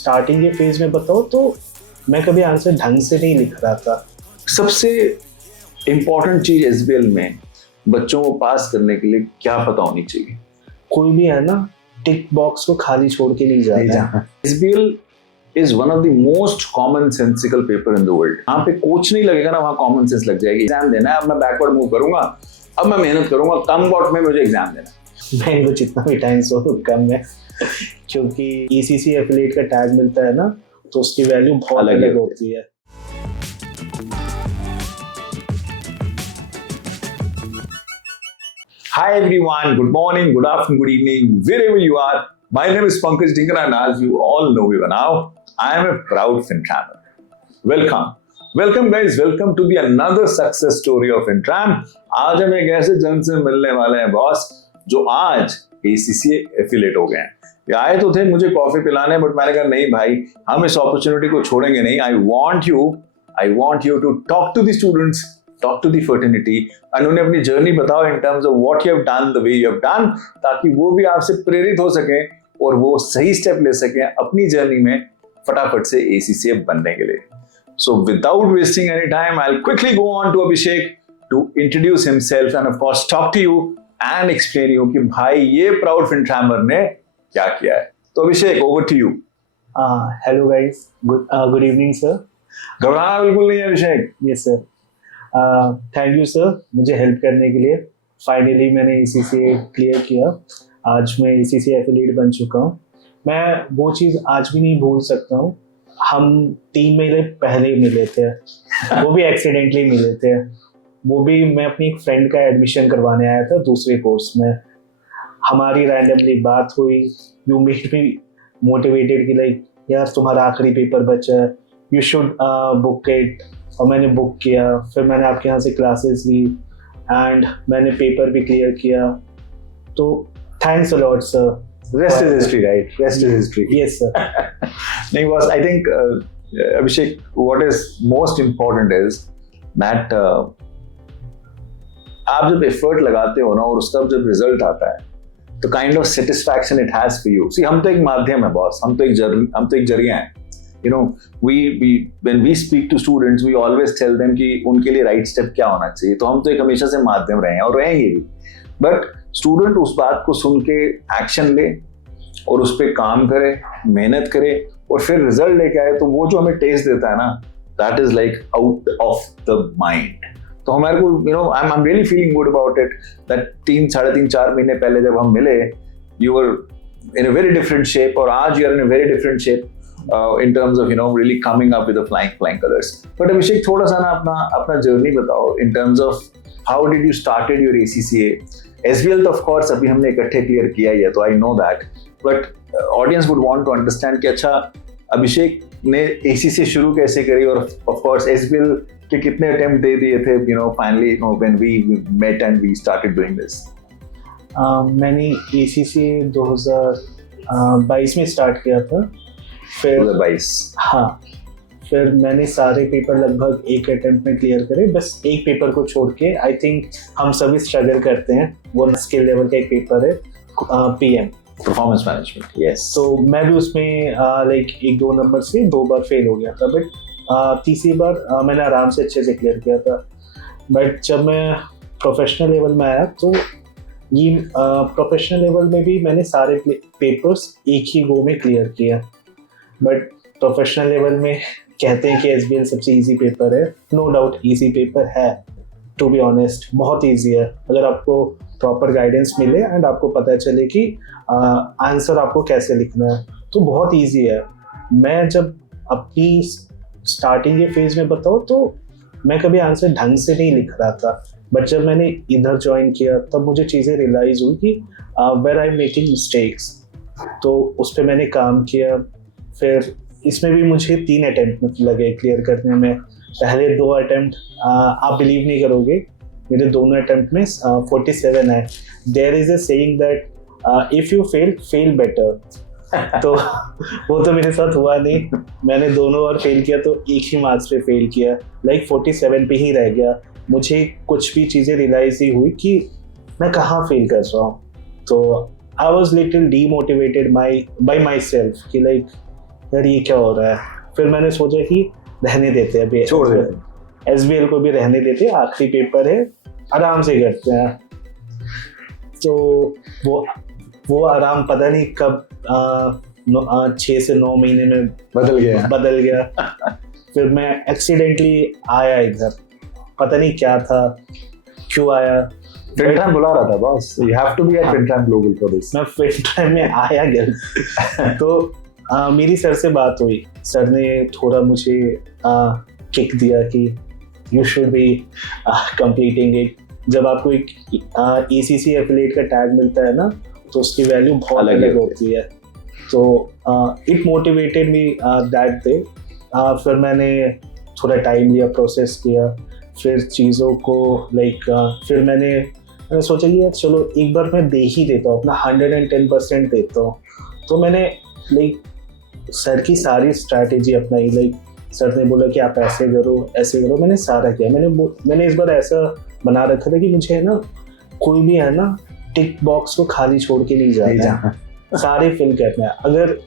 Starting के phase में बताओ तो मैं कभी आंसर ढंग से नहीं लिख रहा था। सबसे इम्पोर्टेंट चीज एसबीएल में बच्चों को पास करने के लिए क्या पता होनी चाहिए? कोई भी है ना, टिक बॉक्स को खाली छोड़ के नहीं जाता। SBL is one of the most common sensical paper in the world. यहाँ पे कोच नहीं लगेगा ना, वहाँ कॉमन सेंस लग जाएगी। एग्जाम देना है, अब मैं बैकवर्ड मूव करूंगा, अब मैं मेहनत करूंगा, कम वॉट में मुझे एग्जाम देना है। मैं इनको जितना भी टाइम सो कम है, क्योंकि ईसीसी एफिलिएट का टैग मिलता है ना, तो उसकी वैल्यू बहुत अलग होती है। Hi everyone, good morning, good afternoon, good evening, wherever you are. My name is Pankaj Dinkra and as you all know me by now, I am a proud FinTrammer. Welcome guys, welcome to the another success story of FinTram. आज हम एक ऐसे जन से मिलने वाले हैं boss जो आज ACCA एफिलिएट हो गए हैं। ये आए तो थे मुझे कॉफी पिलाने, बट मैंने कहा नहीं भाई, हम इस अपॉर्चुनिटी को छोड़ेंगे नहीं। I want you to talk to the students, talk to the fraternity and उन्हें अपनी जर्नी बताओ in terms of what you have done, the way you have done, ताकि वो भी आपसे प्रेरित हो सके और वो सही स्टेप ले सके अपनी जर्नी में फटाफट से ACCA बनने के लिए। So without wasting any time, I'll quickly go on to Abhishek to introduce himself and of course talk to you and explain you कि भाई ये proud FinTrammer ने क्या किया है। तो अभिषेक, over to you. Hello guys, good evening sir. घबराना बिल्कुल नहीं है अभिषेक। Yes sir. Thank you sir मुझे हेल्प करने के लिए। फाइनली मैंने ACCA क्लियर किया, आज मैं ACCA एफिलिएट बन चुका हूँ। मैं वो चीज़ आज भी नहीं भूल सकता हूँ। हम 3 महीने पहले मिले थे, वो भी एक्सीडेंटली मिले थे। वो भी मैं अपनी एक फ्रेंड का एडमिशन करवाने आया था दूसरे कोर्स में। हमारी रैंडमली बात हुई, यू मेड मी मोटिवेटेड कि लाइक यार तुम्हारा आखिरी पेपर बचा है, यू शुड बुक इट। और मैंने बुक किया, फिर मैंने आपके यहाँ से क्लासेस ली एंड मैंने पेपर भी क्लियर किया। तो thanks a lot sir. Rest is history, right? Rest is history. Yes sir. नहीं boss, I think Abhishek, what is most important is that आप जब एफर्ट लगाते हो ना और उसका जब रिजल्ट आता है तो kind of satisfaction it has for you. See, हम तो एक माध्यम है बॉस, हम तो एक जरिया है। You know, when we speak to students, we always tell them कि उनके लिए राइट स्टेप क्या होना चाहिए। तो हम तो एक हमेशा से माध्यम रहे हैं और रहेंगे भी, बट स्टूडेंट उस बात को सुन के एक्शन ले और उस पर काम करे, मेहनत करे और फिर रिजल्ट लेके आए, तो वो जो हमें टेस्ट देता है ना, that is like out of the mind. तो हमारे को I am really feeling good about it that 3-4 महीने पहले जब हम मिले, you were in a very different shape और आज you are in a very different shape in terms of really coming up with the flying colors. But Abhishek, थोड़ा सा ना अपना जर्नी बताओ in terms of how did you started your ACCA? SBL तो of course अभी हमने इकट्ठे clear किया ही है, तो I know that. But audience would want to understand कि अच्छा अभिषेक ने ACCA शुरू कैसे करी और of course SBL के कितने अटेम्प्ट दे दिए थे finally when we met and we started doing this. मैंने ACCA 2022 में स्टार्ट किया था। फिर 2022, हाँ, फिर मैंने सारे पेपर लगभग एक अटेम्प्ट में क्लियर करे, बस एक पेपर को छोड़ के। आई थिंक हम सभी स्ट्रगल करते हैं, वो स्किल लेवल का एक पेपर है PM, परफॉर्मेंस मैनेजमेंट। यस, तो मैं भी उसमें लाइक 1-2 नंबर से 2 बार फेल हो गया था, बट तीसरी बार मैंने आराम से अच्छे से क्लियर किया था। बट जब मैं प्रोफेशनल लेवल में आया तो ये प्रोफेशनल लेवल में भी मैंने सारे पेपर्स एक ही गो में क्लियर किया। बट प्रोफेशनल लेवल में कहते हैं कि SBL सबसे इजी पेपर है। नो डाउट इजी पेपर है, टू बी ऑनेस्ट बहुत इजी है अगर आपको प्रॉपर गाइडेंस मिले एंड आपको पता चले कि आंसर आपको कैसे लिखना है, तो बहुत इजी है। मैं जब अपनी स्टार्टिंग के फेज में बताऊँ तो मैं कभी आंसर ढंग से नहीं लिख रहा था, बट जब मैंने इधर ज्वाइन किया तब मुझे चीज़ें रियलाइज़ हुई कि where I am making mistakes, तो उस पर मैंने काम किया। फिर इसमें भी मुझे 3 अटेम्प्ट लगे क्लियर करने में। पहले 2 अटेम्प्ट आप बिलीव नहीं करोगे, मेरे दोनों अटेम्प्ट में 47 है। There is a saying that if you fail better. तो वो तो मेरे साथ हुआ नहीं, मैंने दोनों बार फेल किया तो एक ही मार्क्स पे फेल किया, लाइक 47 पे ही रह गया। मुझे कुछ भी चीज़ें रियलाइज ही हुई कि मैं कहाँ फेल कर रहा हूँ। तो I was little demotivated by my self कि लाइक यार ये क्या हो रहा है। फिर मैंने सोचा कि रहने देते हैं अभी, छोड़ देते SBL को भी रहने देते हैं, आखिरी पेपर है, आराम से करते हैं। तो वो आराम पता नहीं कब 6 से 9 महीने में बदल गया। फिर मैं एक्सीडेंटली आया इधर, पता नहीं क्या था, क्यों आया। FinTram बुला रहा था boss, you have to be at FinTram Global for this. मैं FinTram में आया गया। तो मेरी सर से बात हुई, सर ने थोड़ा मुझे किक दिया कि you should be completing it. जब आपको एक ECC एफिलिएट का टैग मिलता है ना, तो उसकी वैल्यू बहुत अलग होती है। तो it motivated me that day. फिर मैंने थोड़ा टाइम लिया, प्रोसेस किया, फिर चीज़ों को फिर मैंने सोचा कि यार चलो एक बार मैं दे ही देता हूँ, अपना 110% देता हूँ। तो मैंने सर की सारी स्ट्रैटेजी अपनाई। सर ने बोला कि आप ऐसे करो, मैंने सारा किया। मैंने इस बार ऐसा बना रखा था कि मुझे है ना, कोई भी है ना टिक बॉक्स को खाली छोड़ के नहीं जाना, सारे फिल करना है। अगर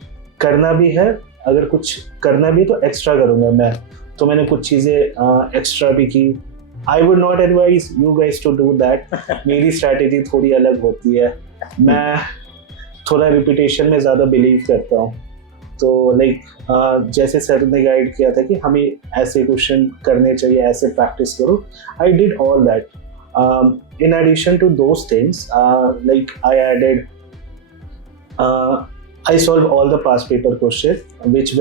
करना भी है, अगर कुछ करना भी है तो एक्स्ट्रा करूँगा मैं। तो मैंने कुछ चीज़ें एक्स्ट्रा भी की। I would not advise you guys to do that. मेरी स्ट्रैटेजी थोड़ी अलग होती है, मैं थोड़ा रिपीटेशन में ज़्यादा बिलीव करता हूँ। तो जैसे सर ने गाइड किया था कि हमें ऐसे क्वेश्चन करने चाहिए, ऐसे प्रैक्टिस करो, I did all that. In addition to those things, I added I solved all the past paper questions which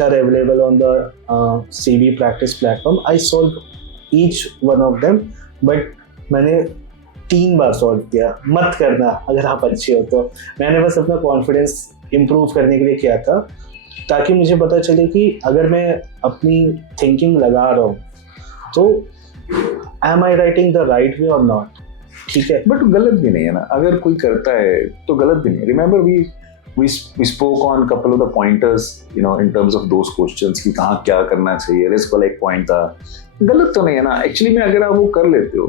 are available on the CB practice platform. I solved each one of them, but मैंने 3 बार solve किया। मत करना अगर आप अच्छे हो तो। मैंने बस अपना कॉन्फिडेंस इम्प्रूव करने के लिए किया था, ताकि मुझे पता चले कि अगर मैं अपनी थिंकिंग लगा रहा हूँ तो am I writing the right way or not? ठीक है, बट गलत भी नहीं है ना, अगर कोई करता है तो गलत भी नहीं है। Remember we spoke on couple of the pointers, you know, in terms of those questions कि कहाँ क्या करना चाहिए। रिस्क वाला एक पॉइंट था, गलत तो नहीं है ना। एक्चुअली में अगर आप वो कर लेते हो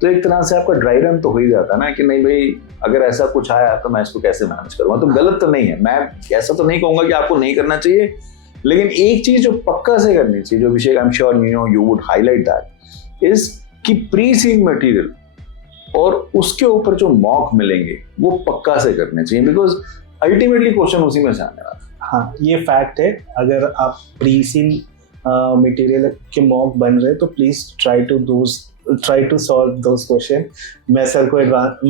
तो एक तरह से आपका ड्राई रन तो हो ही जाता है ना, कि नहीं भाई अगर ऐसा कुछ आया तो मैं इसको कैसे मैनेज करूँगा। तो गलत तो नहीं है, मैं ऐसा तो नहीं कहूँगा कि आपको नहीं करना चाहिए, लेकिन एक चीज जो पक्का से करनी चाहिए, जो Abhishek I am sure you would highlight that, is कि प्री सीड मटेरियल और उसके ऊपर जो मॉक मिलेंगे वो पक्का से करने चाहिए, बिकॉज अल्टीमेटली क्वेश्चन उसी में से आने वाला है। हाँ, ये फैक्ट है। अगर आप प्री सीन मटेरियल के मॉक बन रहे तो please try to solve those question. मैं सर को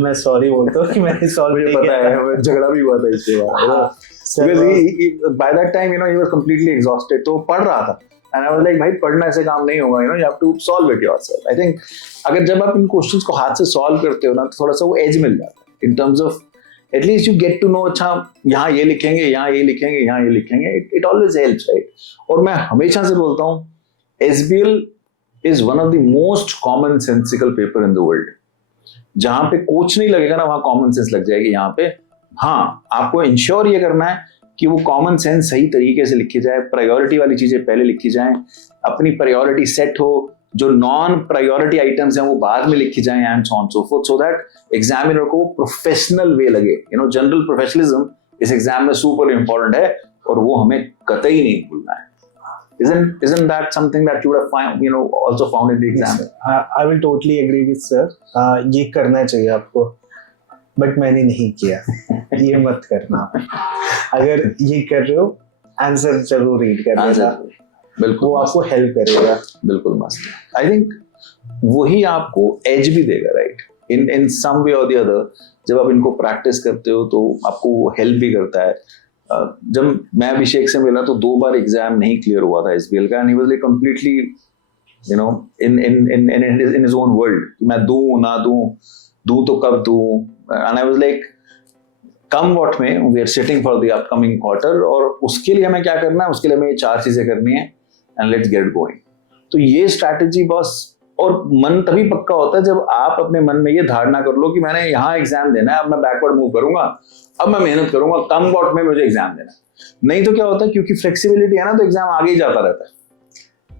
मैं सॉरी बोलता हूँ कि मैंने सॉल्व नहीं पता है, झगड़ा भी हुआ था इसके बाद। By that time he was completely exhausted, तो पढ़ रहा था एंड आई वाज लाइक भाई पढ़ना ऐसे काम नहीं होगा, you have to solve it yourself. I think अगर जब आप इन क्वेश्चंस को हाथ से सॉल्व करते हो ना, तो थोड़ा सा वो एज मिल जाता है in terms of at least you get to know, अच्छा यहाँ ये लिखेंगे, यहाँ ये लिखेंगे, यहाँ ये लिखेंगे। It always helps, right. और मैं हमेशा से बोलता हूँ SBL is one of the most common sensical paper in the world. जहां पे कोच नहीं लगेगा ना, वहां कॉमन सेंस लग जाएगी। यहाँ पे हाँ, आपको इंश्योर ये करना है कि वो कॉमन सेंस सही तरीके से लिखी जाए, प्रायोरिटी वाली चीजें पहले लिखी जाएं, अपनी प्रायोरिटी सेट हो, जो नॉन प्रायोरिटी आइटम्स हैं वो बाद में लिखी जाएं, and so on so fourth, so that examiner को प्रोफेशनल वे लगे। जनरल प्रोफेशनलिज्म इस एग्जाम में सुपर इंपॉर्टेंट है और वो हमें कतई नहीं भूलना है। Isn't that something that you would have found, also found in the exam? Yes, I will totally agree with sir. ये करना चाहिए आपको, बट मैंने नहीं किया। ये मत करना। अगर ये कर रहे हो, आंसर जरूर रीड कर लेना, बिल्कुल, वो आपको हेल्प करेगा। बिल्कुल मस्त। आई थिंक वही आपको एज भी देगा, राइट, इन सम वे और द अदर। जब आप इनको प्रैक्टिस करते हो तो आपको हेल्प भी करता है। जब मैं अभिषेक से मिला तो 2 बार एग्जाम नहीं क्लियर हुआ था SBL का, and he was like completely in his own world. मैं दूं ना दूं तो कब दूं, and I was like come what may, we are sitting for the upcoming quarter, और उसके लिए हमें क्या करना है, उसके लिए हमें ये 4 चीजें करनी है, एंड लेट्स गेट गोइंग। तो ये स्ट्रैटेजी बॉस, और मन तभी पक्का होता है जब आप अपने मन में ये धारणा कर लो कि मैंने यहाँ एग्जाम देना है, अब मैं बैकवर्ड मूव करूंगा, अब मैं मेहनत करूंगा, कम वॉट में मुझे एग्जाम देना है। नहीं तो क्या होता है, क्योंकि फ्लेक्सिबिलिटी है ना, तो एग्जाम आगे ही जाता रहता है।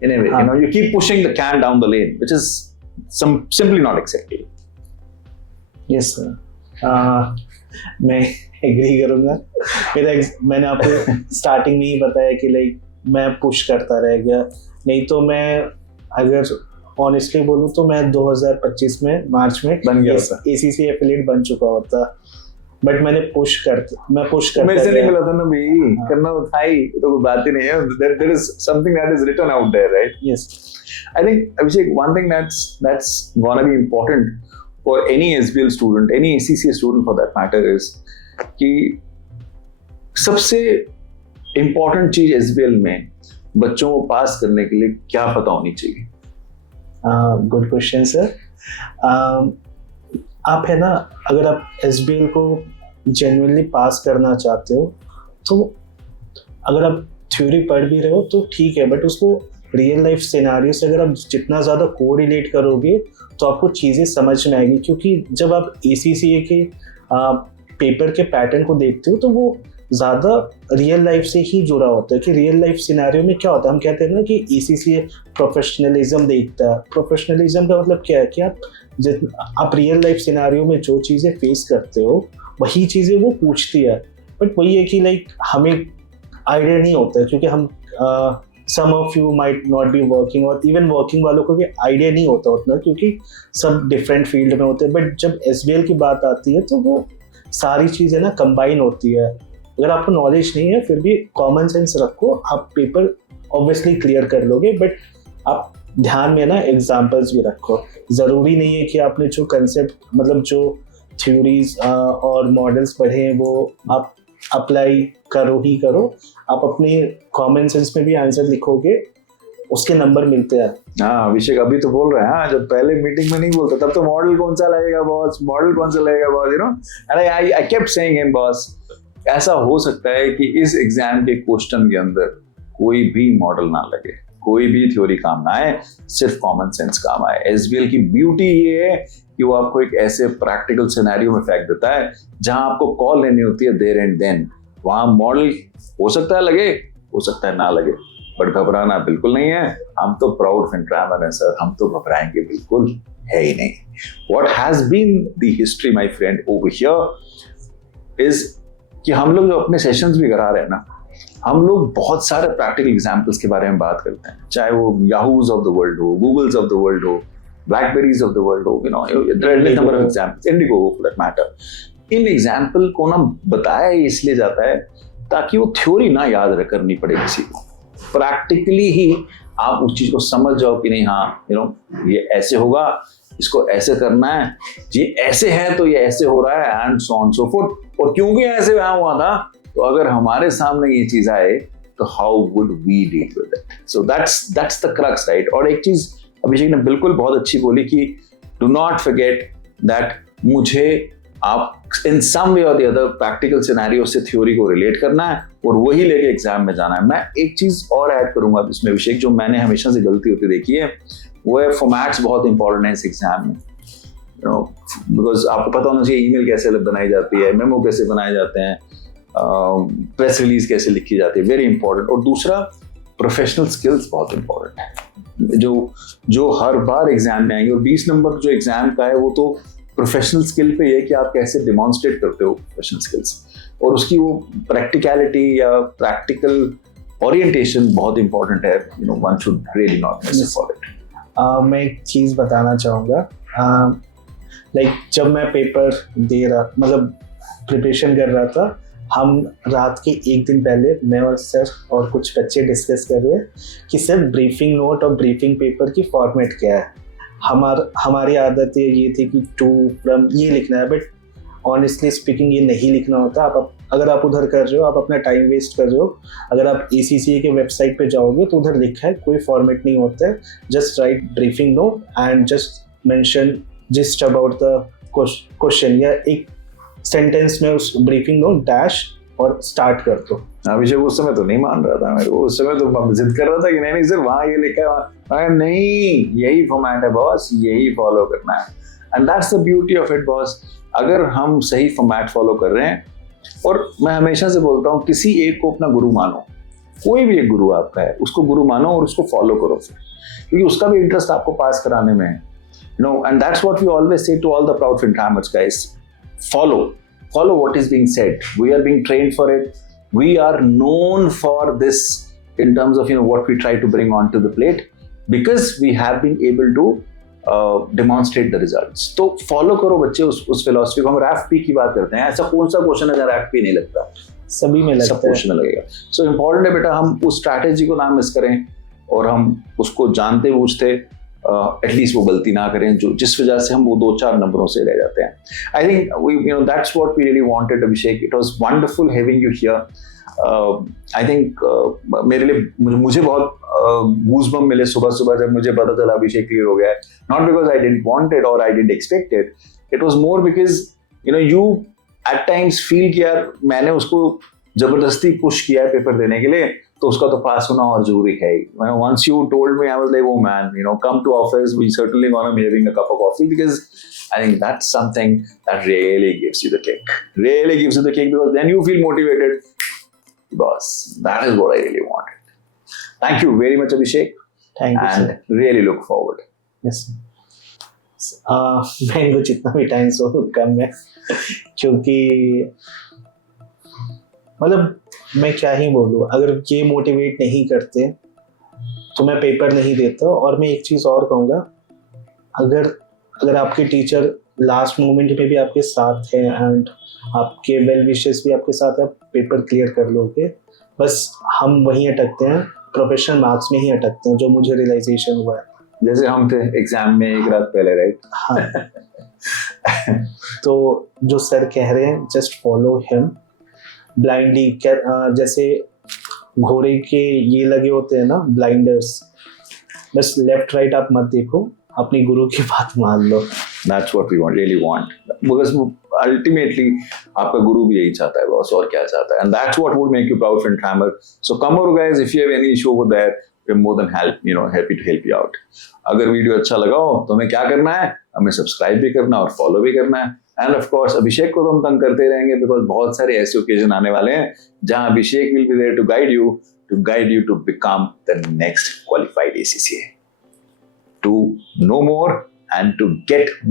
Anyway, you keep pushing the can down the lane, which is simply not acceptable. Yes, sir. मैं एग्री करूँगा। मैंने आपको स्टार्टिंग में ही बताया कि लाइक मैं पुश करता रह गया, नहीं तो मैं अगर ऑनेस्टली बोलूँ तो मैं 2025 में मार्च में बन गया होता। ACC एफिलिएट बन चुका होता, बट मैं पुश करता मेरे से नहीं मिला था ना भाई, करना था ही, तो कोई बात ही नहीं है। There is something that is written out there, right? Yes. I think, Abhishek, one thing that's gonna be important for any SBL student, any ACCA student for that matter, is कि सबसे important चीज SBL में बच्चों को पास करने के लिए क्या पता होनी चाहिए? Good question sir. आप है ना, अगर आप SBL को जेन्युइनली पास करना चाहते हो तो अगर आप थ्योरी पढ़ भी रहे हो तो ठीक है, बट उसको रियल लाइफ सिनेरियो से अगर आप जितना ज़्यादा कोरिलेट करोगे तो आपको चीज़ें समझ में आएगी। क्योंकि जब आप ACCA के पेपर के पैटर्न को देखते हो तो वो ज़्यादा रियल लाइफ से ही जुड़ा होता है कि रियल लाइफ सिनेरियो में क्या होता है। हम कहते हैं ना कि ACCA प्रोफेशनलिज्म देखता है। प्रोफेशनलिज्म का मतलब क्या है कि आप रियल लाइफ सिनेरियो में जो चीज़ें फेस करते हो वही चीज़ें वो पूछती है, बट वही है कि लाइक हमें आइडिया नहीं होता है, क्योंकि हम some of you might not be working, और इवन वर्किंग वालों को भी आइडिया नहीं होता उतना, क्योंकि सब डिफरेंट फील्ड में होते हैं। बट जब SBL की बात आती है तो वो सारी चीज़ें ना कंबाइन होती है। अगर आपको नॉलेज नहीं है फिर भी कॉमन सेंस रखो, आप पेपर ऑब्वियसली क्लियर कर लोगे, बट आप ध्यान में ना एग्जाम्पल्स भी रखो। ज़रूरी नहीं है कि आपने जो कंसेप्ट मतलब जो थ्योरीज और मॉडल्स पढ़े हैं वो आप अप्लाई करो ही करो। आप अपने कॉमन सेंस में भी आंसर लिखोगे, उसके नंबर मिलते हैं। हाँ अभिषेक अभी तो बोल रहे हैं, हाँ जब पहले मीटिंग में नहीं बोलता तब तो मॉडल कौन सा लगेगा बॉस, मॉडल कौन सा लगेगा boss, you know, and I kept saying him boss, ऐसा हो सकता है कि इस एग्जाम के क्वेश्चन के अंदर कोई भी मॉडल ना लगे, कोई भी थ्योरी काम ना आए, सिर्फ कॉमन सेंस काम आए। SBL की ब्यूटी ये है कि वो आपको एक ऐसे प्रैक्टिकल सिनेरियो में फेंक देता है जहां आपको कॉल लेनी होती है देयर एंड देन। वहां मॉडल हो सकता है लगे, हो सकता है ना लगे, बट घबराना बिल्कुल नहीं है। हम तो प्राउड फिनट्रामर हैं सर, हम तो घबराएंगे बिल्कुल है ही नहीं। What has been the history my friend over here is कि हम लोग जो अपने सेशंस भी करा रहे हैं ना, हम लोग बहुत सारे प्रैक्टिकल एग्जाम्पल्स के बारे में बात करते हैं, चाहे वो याहूज ऑफ द वर्ल्ड हो, गूगल्स ऑफ द वर्ल्ड हो, ब्लैकबेरीज ऑफ द वर्ल्ड हो, you know, number of examples, Indigo for that matter. In example को ना बताया इसलिए जाता है ताकि वो थ्योरी ना याद करनी पड़े किसी को, प्रैक्टिकली ही आप उस चीज को समझ जाओ कि नहीं, हाँ यू नो ये ऐसे होगा, इसको ऐसे करना है, ये ऐसे है तो ये ऐसे हो रहा है, and so on so fourth. और क्योंकि ऐसे वहां हुआ था, तो अगर हमारे सामने ये चीज आए तो how would we deal with it. So that's the crux, right. और एक चीज अभिषेक ने बिल्कुल बहुत अच्छी बोली कि डू नॉट फॉरगेट दैट मुझे आप इन सम वे और द अदर प्रैक्टिकल सिनेरियो से थ्योरी को रिलेट करना है और वही लेके एग्जाम में जाना है। मैं एक चीज और ऐड करूंगा इसमें अभिषेक, जो मैंने हमेशा से गलती होती देखी है, वो है फॉर्मेट्स बहुत इंपॉर्टेंट है इस एग्जाम में, यू नो, बिकॉज आपको पता होना चाहिए ईमेल कैसे बनाई जाती है, मेमो कैसे बनाए जाते हैं, प्रेस रिलीज कैसे लिखी जाती है, वेरी इंपॉर्टेंट। और दूसरा प्रोफेशनल स्किल्स बहुत इंपॉर्टेंट है जो हर बार एग्जाम में आएंगे। और 20 नंबर जो एग्जाम का है वो तो प्रोफेशनल स्किल पे है कि आप कैसे डिमॉन्स्ट्रेट करते हो प्रोफेशनल स्किल्स, और उसकी वो प्रैक्टिकलिटी या प्रैक्टिकल ओरिएंटेशन बहुत इंपॉर्टेंट है, you no, one should really not miss it for it. मैं एक चीज़ बताना चाहूँगा, लाइक जब मैं पेपर दे रहा, मतलब प्रिपरेशन कर रहा था, हम रात के एक दिन पहले मैं और सर और कुछ बच्चे डिस्कस कर रहे हैं कि सर ब्रीफिंग नोट और ब्रीफिंग पेपर की फॉर्मेट क्या है। हमारी आदत ये थी कि टू फ्रॉम ये लिखना है, बट ऑनेस्टली स्पीकिंग ये नहीं लिखना होता। अगर आप उधर कर रहे हो, आप अपना टाइम वेस्ट कर रहे हो। अगर आप ACCA के वेबसाइट पे जाओगे तो उधर लिखा है, कोई फॉर्मेट नहीं होता है, just right briefing note and just mention gist about the question, या एक सेंटेंस में उस ब्रीफिंग नोट डैश और स्टार्ट कर दो। अभिषेक उस समय तो नहीं मान रहा था, मेरे को उस समय तो जिद कर रहा था कि नहीं सर वहाँ ये लिखा है, नहीं यही फॉर्मेट है बॉस, यही फॉलो करना है। And that's the beauty of it boss. अगर हम सही फॉर्मेट फॉलो कर रहे हैं, और मैं हमेशा से बोलता हूँ किसी एक को अपना गुरु मानो, कोई भी एक गुरु आपका है उसको गुरु मानो और उसको फॉलो करो फिर, क्योंकि उसका भी इंटरेस्ट आपको पास कराने में है, you know. And that's what we always say to all the proud Fintramers guys, follow what is being said. We are being trained for it. We are known for this in terms of what we try to bring onto the plate because we have been able to demonstrate the results. तो follow करो बच्चे उस philosophy को. हम RAFP की बात करते हैं, ऐसा कौन सा क्वेश्चन है जहाँ RAFP नहीं लगता? सभी में लगता है, सब क्वेश्चन में लगेगा. So important है बेटा हम उस strategy को ना मिस करें और हम उसको जानते बूझते एटलीस्ट वो गलती ना करें जो जिस वजह से हम वो 2-4 नंबरों से रह जाते हैं. I think that's what we really wanted, Abhishek. It was wonderful having you here. I think मेरे लिए मुझे बहुत गूज़बम्प मिले सुबह जब मुझे पता चला अभिषेक क्लियर हो गया है. Not because I didn't want it और I didn't expect it. It was more because you at times feel कि यार मैंने उसको जबरदस्ती पुश किया है पेपर देने के लिए तो उसका तो पास होना और जरूरी है. Once you told me, I was like, oh man, come to office. We certainly gonna be having a cup of coffee because I think that's something that really gives you the kick. Really gives you the kick because then you feel motivated. Boss, that is what I really wanted. Thank you very much, Abhishek. Thank you, and sir. Really look forward. Yes. मैं को जितना भी time so कम है क्योंकि मतलब मैं क्या ही बोलूँ, अगर ये मोटिवेट नहीं करते तो मैं पेपर नहीं देता. और मैं एक चीज़ और कहूँगा, अगर आपके टीचर लास्ट मोमेंट में भी आपके साथ हैं एंड आपके वेल विशेस भी आपके साथ है, पेपर क्लियर कर लोगे. बस हम वहीं अटकते हैं, प्रोफेशनल मार्क्स में ही अटकते हैं, जो मुझे रियलाइजेशन हुआ है. जैसे हम थे एग्जाम में एक रात पहले, राइट? हाँ. तो जो सर कह रहे हैं, जस्ट फॉलो हिम ब्लाइंडली. जैसे घोड़े के ये लगे होते हैं ना ब्लाइंडर्स, बस लेफ्ट राइट आप मत देखो, अपनी गुरु की बात मान लो. That's what we really want. Because ultimately आपका गुरु भी यही चाहता है बॉस, और क्या चाहता है. And that's what would make you proud, friend Hammer. So come over guys, if you have any issue over there, we're more than happy to help you out. अगर वीडियो अच्छा लगा हो तो हमें क्या करना है, हमें सब्सक्राइब भी करना और फॉलो भी करना है. एंड ऑफ कोर्स अभिषेक को तो हम तंग करते रहेंगे बिकॉज बहुत सारे ऐसे ओकेजन आने वाले हैं जहां Abhishek will be there to guide you to become the next qualified ACCA. To know more and to get more